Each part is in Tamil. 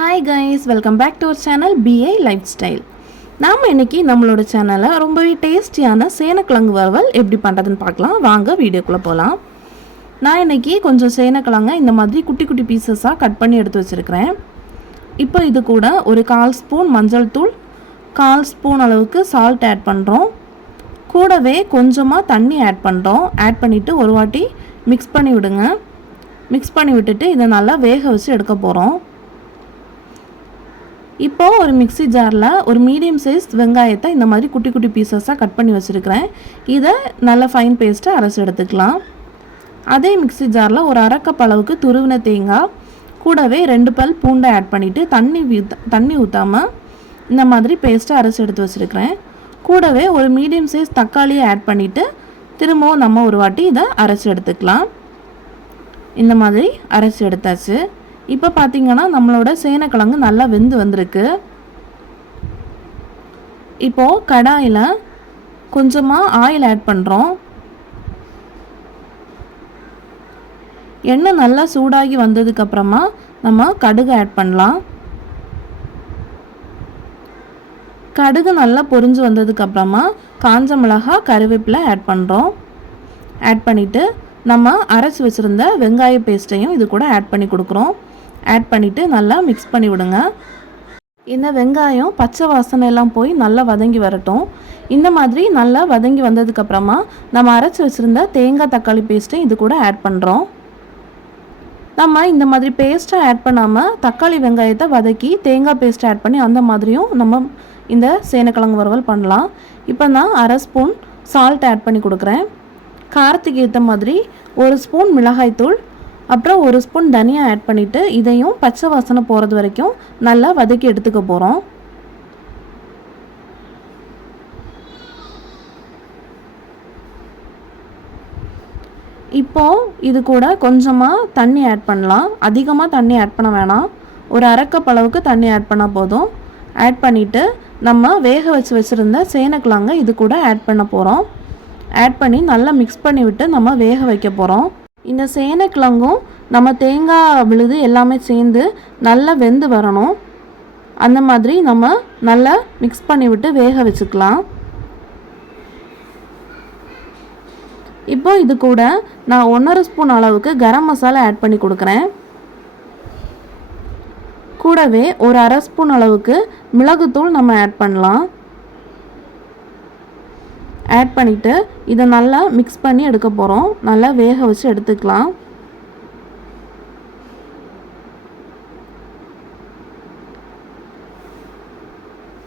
Hi guys welcome back to our channel B I lifestyle நாம் இன்னைக்கு நம்மளோட சேனலில் ரொம்பவே டேஸ்டியான சேனக்கிழங்கு வறுவல் எப்படி பண்ணுறதுன்னு பார்க்கலாம். வாங்க வீடியோக்குள்ளே போகலாம் நான் இன்றைக்கி கொஞ்சம் சேனக்கிழங்க இந்த மாதிரி குட்டி குட்டி பீசஸாக கட் பண்ணி எடுத்து வச்சுருக்கிறேன். இப்போ இது கூட ஒரு கால் ஸ்பூன் மஞ்சள் தூள் கால் ஸ்பூன் அளவுக்கு சால்ட் ஆட் பண்ணுறோம் கூடவே கொஞ்சமாக தண்ணி ஆட் பண்ணுறோம் ஆட் பண்ணிவிட்டு ஒரு வாட்டி மிக்ஸ் பண்ணி விடுங்க. மிக்ஸ் பண்ணி விட்டுட்டு இதை நல்லா வேக வச்சு எடுக்க போகிறோம் இப்போ ஒரு மிக்ஸி ஜாரில் ஒரு மீடியம் சைஸ் வெங்காயத்தை இந்த மாதிரி குட்டி குட்டி பீசஸாக கட் பண்ணி வச்சுருக்கிறேன். இதை நல்ல ஃபைன் பேஸ்ட்டை அரைச்சி எடுத்துக்கலாம். அதே மிக்ஸி ஜாரில் ஒரு அரைக்கப் அளவுக்கு துருவின தேங்காய் கூடவே ரெண்டு பல் பூண்டை ஆட் பண்ணிவிட்டு தண்ணி ஊத்த தண்ணி ஊற்றாமல் இந்த மாதிரி பேஸ்ட்டை அரைச்சி எடுத்து வச்சுருக்கிறேன். கூடவே ஒரு மீடியம் சைஸ் தக்காளியை ஆட் பண்ணிவிட்டு திரும்பவும் நம்ம ஒரு வாட்டி இதை அரைச்சி எடுத்துக்கலாம். இந்த மாதிரி அரைச்சி எடுத்தாச்சு. இப்போ பார்த்தீங்கன்னா நம்மளோட சேனக்கிழங்கு நல்லா வெந்து வந்திருக்கு. இப்போது கடாயில் கொஞ்சமாக ஆயில் ஆட் பண்ணுறோம் எண்ணெய் நல்லா சூடாகி வந்ததுக்கப்புறமா நம்ம கடுகு ஆட் பண்ணலாம். கடுகு நல்லா பொரிஞ்சு வந்ததுக்கப்புறமா காஞ்ச மிளகா கருவேப்பிலை ஆட் பண்ணுறோம் ஆட் பண்ணிவிட்டு நம்ம அரைச்சி வச்சுருந்த வெங்காய பேஸ்ட்டையும் இது கூட ஆட் பண்ணி கொடுக்குறோம். ஆட் பண்ணிவிட்டு நல்லா மிக்ஸ் பண்ணி விடுங்க. இந்த வெங்காயம் பச்சை வாசனை எல்லாம் போய் நல்லா வதங்கி வரட்டும். இந்த மாதிரி நல்லா வதங்கி வந்ததுக்கப்புறமா நம்ம அரைச்சி வச்சுருந்த தேங்காய் தக்காளி பேஸ்ட்டை இது கூட ஆட் பண்ணுறோம் நம்ம இந்த மாதிரி பேஸ்ட்டை ஆட் பண்ணாமல் தக்காளி வெங்காயத்தை வதக்கி தேங்காய் பேஸ்ட்டை ஆட் பண்ணி அந்த மாதிரியும் நம்ம இந்த சேனக்கிழங்கு வறுவல் பண்ணலாம். இப்போ நான் அரை ஸ்பூன் சால்ட் ஆட் பண்ணி கொடுக்குறேன். காரத்துக்கு ஏற்ற மாதிரி ஒரு ஸ்பூன் மிளகாய்த்தூள் அப்புறம் ஒரு ஸ்பூன் தனியா ஆட் பண்ணிவிட்டு இதையும் பச்சை வாசனை போகிறது வரைக்கும் நல்லா வதக்கி எடுத்துக்க போகிறோம் இப்போது இது கூட கொஞ்சமாக தண்ணி ஆட் பண்ணலாம். அதிகமாக தண்ணி ஆட் பண்ண வேணாம். ஒரு அரைக்கப் அளவுக்கு தண்ணி ஆட் பண்ணால் போதும். ஆட் பண்ணிவிட்டு நம்ம வேக வச்சு வச்சுருந்த சேனக்கிழங்க இது கூட ஆட் பண்ண போகிறோம் ஆட் பண்ணி நல்லா மிக்ஸ் பண்ணி விட்டு நம்ம வேக வைக்க போகிறோம் இந்த சேனைக்கிழங்கும் நம்ம தேங்காய் விழுது எல்லாமே சேர்ந்து நல்லா வெந்து வரணும். அந்த மாதிரி நம்ம நல்லா மிக்ஸ் பண்ணி விட்டு வேக வச்சுக்கலாம். இப்போ இது கூட நான் ஒன்றரை ஸ்பூன் அளவுக்கு கரம் மசாலா ஆட் பண்ணி கொடுக்குறேன். கூடவே ஒரு அரை ஸ்பூன் அளவுக்கு மிளகுத்தூள் நம்ம ஆட் பண்ணலாம். ஆட் பண்ணிவிட்டு இதை நல்லா மிக்ஸ் பண்ணி எடுக்க போகிறோம் நல்லா வேக வச்சு எடுத்துக்கலாம்.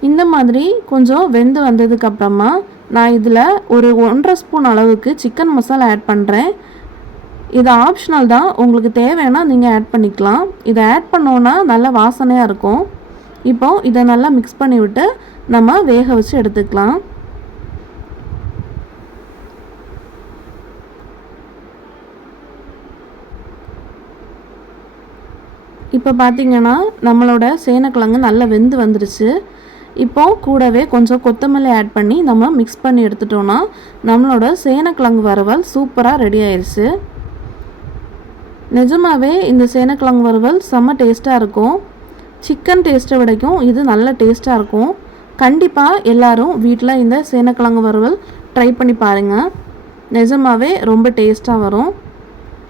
இந்த மாதிரி கொஞ்சம் வெந்து வந்ததுக்கப்புறமா நான் இதில் ஒரு ஒன்றரை ஸ்பூன் அளவுக்கு சிக்கன் மசாலா ஆட் பண்ணுறேன் இது ஆப்ஷனல் தான். உங்களுக்கு தேவைன்னா நீங்கள் ஆட் பண்ணிக்கலாம். இதை ஆட் பண்ணோன்னா நல்லா வாசனையாக இருக்கும். இப்போது இதை நல்லா மிக்ஸ் பண்ணி விட்டு நம்ம வேக வச்சு எடுத்துக்கலாம். இப்போ பார்த்திங்கன்னா நம்மளோட சேனக்கிழங்கு நல்லா வெந்து வந்துருச்சு. இப்போ கூடவே கொஞ்சம் கொத்தமல்லி ஆட் பண்ணி நம்ம மிக்ஸ் பண்ணி எடுத்துட்டோன்னா நம்மளோட சேனக்கிழங்கு வறுவல் சூப்பராக ரெடி ஆயிடுச்சு நிஜமாகவே இந்த சேனக்கிழங்கு வறுவல் செம்ம டேஸ்ட்டாக இருக்கும். சிக்கன் டேஸ்ட்டை விடைக்கும் இது நல்ல டேஸ்ட்டாக இருக்கும். கண்டிப்பாக எல்லோரும் வீட்டில் இந்த சேனக்கிழங்கு வறுவல் ட்ரை பண்ணி பாருங்கள் நிஜமாகவே ரொம்ப டேஸ்ட்டாக வரும்.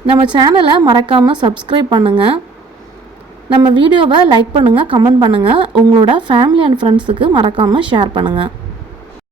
நம்ம சேனலை மறக்காமல் சப்ஸ்கிரைப் பண்ணுங்கள் நம்ம வீடியோவை லைக் பண்ணுங்கள் கமெண்ட் பண்ணுங்கள் உங்களோட ஃபேமிலி அண்ட் ஃப்ரெண்ட்ஸுக்கு மறக்காமல் ஷேர் பண்ணுங்கள்